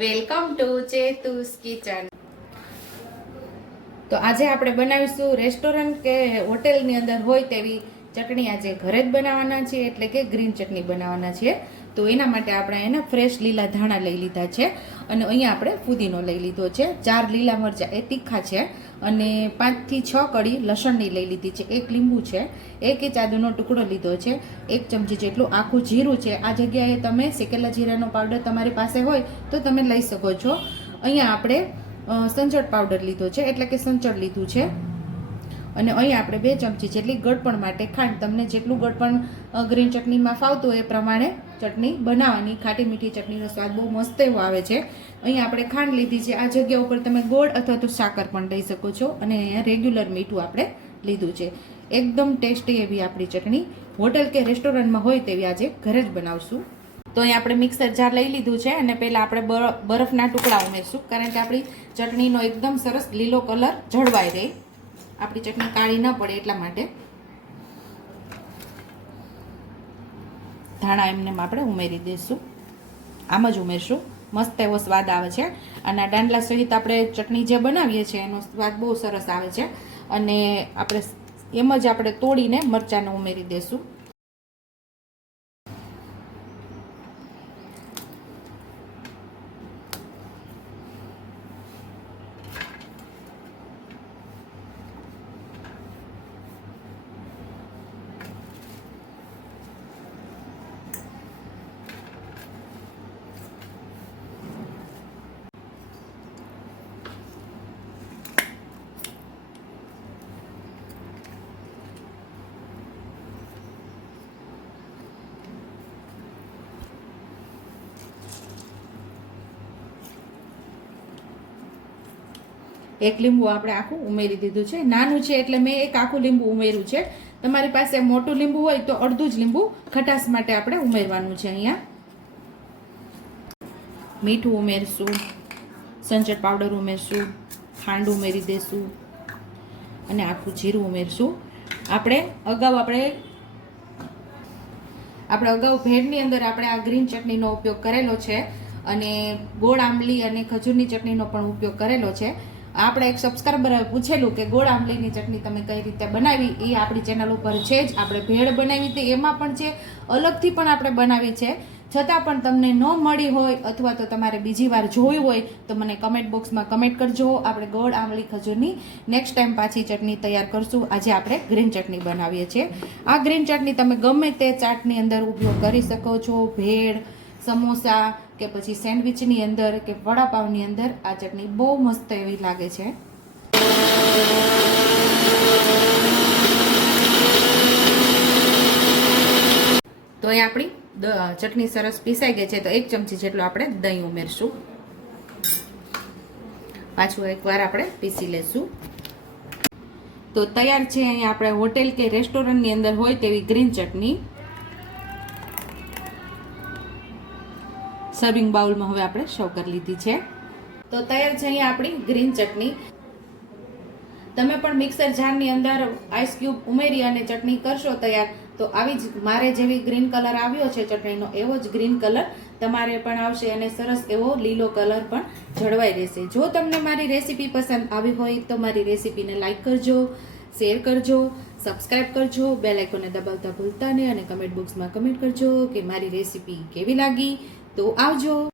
Welcome to ચેતુસ kitchen. તો આજે આપણે બનાવીશું રેસ્ટોરન્ટ કે હોટેલની અંદર હોય તેવી ચટણી. આજે ઘરે જ બનાવવાના છીએ, એટલે કે ગ્રીન ચટણી બનાવવાના છીએ. તો એના માટે આપણે એના ફ્રેશ લીલા ધાણા લઈ લીધા છે અને અહીંયા આપણે ફુદીનો લઈ લીધો છે. ચાર લીલા મરચાં, એ તીખા છે. અને પાંચથી છ કળી લસણની લઈ લીધી છે. એક લીંબુ છે. એક ઇંચ આદુનો ટુકડો લીધો છે. એક ચમચી જેટલું આખું જીરું છે. આ જગ્યાએ તમે શેકેલા જીરાનો પાવડર તમારી પાસે હોય તો તમે લઈ શકો છો. અહીંયા આપણે સંચળ પાવડર લીધો છે. એટલે કે સંચળ લીધું છે. અને અહીં આપણે બે ચમચી જેટલી ગળપણ માટે ખાંડ, તમને જેટલું ગળપણ ગ્રીન ચટણીમાં ફાવતું હોય એ પ્રમાણે ચટણી બનાવવાની. ખાટી મીઠી ચટણીનો સ્વાદ બહુ મસ્ત એવો આવે છે. અહીં આપણે ખાંડ લીધી છે. આ જગ્યા ઉપર તમે ગોળ અથવા તો સાકર પણ લઈ શકો છો અને અહીંયા રેગ્યુલર મીઠું આપણે લીધું છે. એકદમ ટેસ્ટી એવી આપણી ચટણી. હોટલ કે રેસ્ટોરન્ટમાં હોય તેવી આજે ઘરે જ બનાવશું. તો અહીં આપણે મિક્સર જાર લઈ લીધું છે અને પહેલાં આપણે બર- બરફના ટુકડા ઉમેરશું, કારણ કે આપણી ચટણીનો એકદમ સરસ લીલો કલર જળવાઈ રહે. આપણી ચટણી કાળી ન પડે એટલા માટે. ધાણા એમને આપણે ઉમેરી દઈશું. આમ જ ઉમેરશું. મસ્ત એવો સ્વાદ આવે છે. અને દાંડલા સહિત આપણે ચટણી જે બનાવીએ છીએ, એનો સ્વાદ બહુ સરસ આવે છે. અને આપણે એમ જ આપણે તોડીને મરચાંને ઉમેરી દઈશું. એક લીંબુ આપણે આખું ઉમેરી દીધું છે. નાનું છે એટલે મેં એક આખું લીંબુ ઉમેર્યું છે. તમારી પાસે મોટું લીંબુ હોય તો અડધું જ લીંબુ ખટાશ માટે આપણે ઉમેરવાનું છે અહીંયા. મીઠું ઉમેરશું સંચર પાવડર ઉમેરશું, ખાંડ ઉમેરી દઈશું અને આખું જીરું ઉમેરશું. આપણે અગાઉ આપણે આપણે અગાઉ ભેળની અંદર આપણે આ ગ્રીન ચટણીનો ઉપયોગ કરેલો છે અને ગોળ આંબલી અને ખજૂરની ચટણીનો પણ ઉપયોગ કરેલો છે. આપણે એક સબસ્ક્રાઈબર પૂછેલું કે ગોળ આંબલીની ચટણી તમે કઈ રીતે બનાવી, એ આપણી ચેનલ ઉપર છે જ, આપણે ભેળ બનાવી હતી, એમાં પણ છે, અલગથી પણ આપણે બનાવી છે. છતાં પણ તમને ન મળી હોય અથવા તો તમારે બીજી વાર જોયું હોય, તો મને કમેન્ટ બોક્સમાં કમેન્ટ કરજો. આપણે ગોળ આંબલી ખજૂરની નેક્સ્ટ ટાઈમ પાછી ચટણી તૈયાર કરશું. આજે આપણે ગ્રીન ચટણી બનાવીએ છીએ. આ ગ્રીન ચટણી તમે ગમે તે ચાટની અંદર ઉપયોગ કરી શકો છો, ભેળ સમોસા કે પછી સેન્ડવિચની અંદર કે વડાપાવની અંદર આ ચટણી બહુ મસ્ત એવી લાગે છે. તો એ આપણી ચટણી સરસ પીસાઈ ગઈ છે તો એક ચમચી જેટલું આપણે દહીં ઉમેરશું. પાછું એકવાર આપણે પીસી લેશું. તો તૈયાર છે અહીં આપણે હોટેલ કે રેસ્ટોરન્ટની અંદર હોય તેવી ગ્રીન ચટણી. સર્વિંગ બાઉલમાં હવે આપણે સર્વ કરી લીધી છે. તો તૈયાર છે અહીંયા આપણી ગ્રીન ચટણી. તમે પણ મિક્સર જારની અંદર આઈસ ક્યુબ ઉમેરી અને ચટણી કરશો તૈયાર, તો આવી જ મારે જેવી ગ્રીન કલર આવ્યો છે ચટણીનો, એવો જ ગ્રીન કલર તમારે પણ આવશે અને સરસ એવો લીલો કલર પણ જળવાઈ રહેશે. જો તમને મારી રેસીપી પસંદ આવી હોય તો મારી રેસીપીને લાઇક કરજો શેર કરજો સબસ્ક્રાઇબ કરજો આઇકોને દબાવતા ભૂલતા નહીં અને કમેન્ટ બોક્સમાં કમેન્ટ કરજો કે મારી રેસીપી કેવી લાગી. તો આવજો.